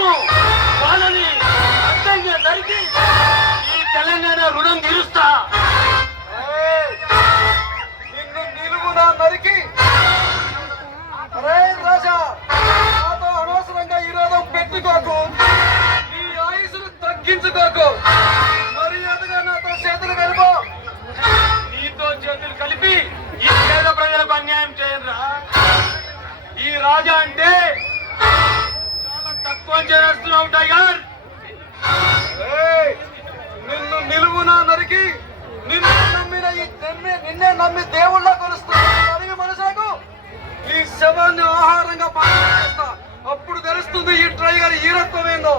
నిన్ను వాళ్ళని అర్థంగా నరికి ఈ తెలంగాణ రుణం తీరుస్తా. నిన్ను నిలువునా నరికి. అరే రాజా, నాతో అనవసరంగా ఈరోజు పెట్టుకోకు, నీ ఆయుసును తగ్గించుకోకు. మర్యాదగా నాతో చేతులు కలిపో. నీతో చేతులు కలిపి ఈ పేద ప్రజలకు అన్యాయం చేయరా. ఈ రాజా అంటే చాలా తక్కువ చేస్తున్నావు టైగర్. నిన్ను నిలువునా నరికి నిన్నే నమ్మి దేవుళ్ళ కొలుస్తున్నాను అడిగి మనసులకు ఈ శవాన్ని ఆహారంగా పాటిస్తా. అప్పుడు తెలుస్తుంది ఈ టైగర్ ఈరత్వం ఏందో.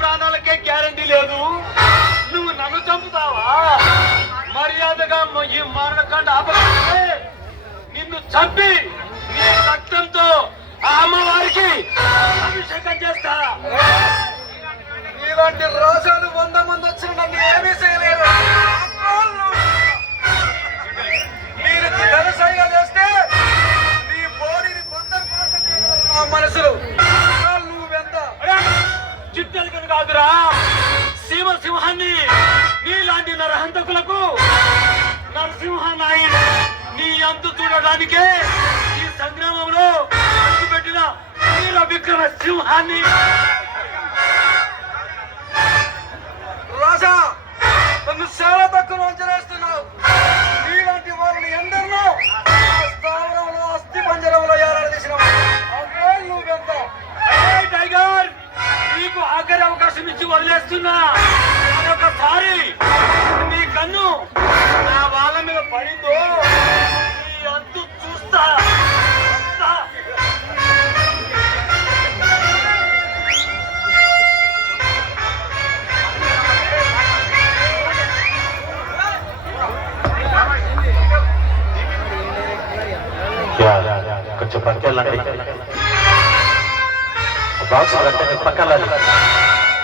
ప్రాణాలకే గ్యారంటీ లేదు, నువ్వు నన్ను చంపుతావా? మర్యాదగా ఈ మరణకాండ ఆపకపోతే నిన్ను చంపి నీ రక్తంతో ఆ అమ్మవారికి అభిషేకం చేస్తా. ఇలాంటి రాజాలు 100 మంది వచ్చిన నన్ను ఏమీ చేయలేరు. మీరు ధనసైగా చేస్తే నీ బోడిని బందరు పాత్ర చేయగలరు నా మనసులు. నువ్వెంత చిట్టెలుకను కాదురా, సింహాన్ని నీలాంటి నరహంతకులకు నరసింహనాయుడు నీ అంతు చూడడానికే ఈ సంగ్రామంలో పెట్టిన వీర విక్రమ సింహాన్ని. రాజా, నన్ను చాలా తక్కువ అంచనేస్తున్నావు. నీలాంటి వాళ్ళని ఎందరినో స్థావరంలో అస్థి పంజరంలో ఏలాడదీసిన నువ్వెంత. టైగర్, నీకు ఆఖరి అవకాశం ఇచ్చి వదిలేస్తున్నా. ఒకసారి నీ కన్ను నా వాళ్ళ మీద పడిందో నీ అంతు చూస్తా. కొంచెం పక్కకెళ్ళండి, బాక్స్ పక్కకెళ్ళాలి.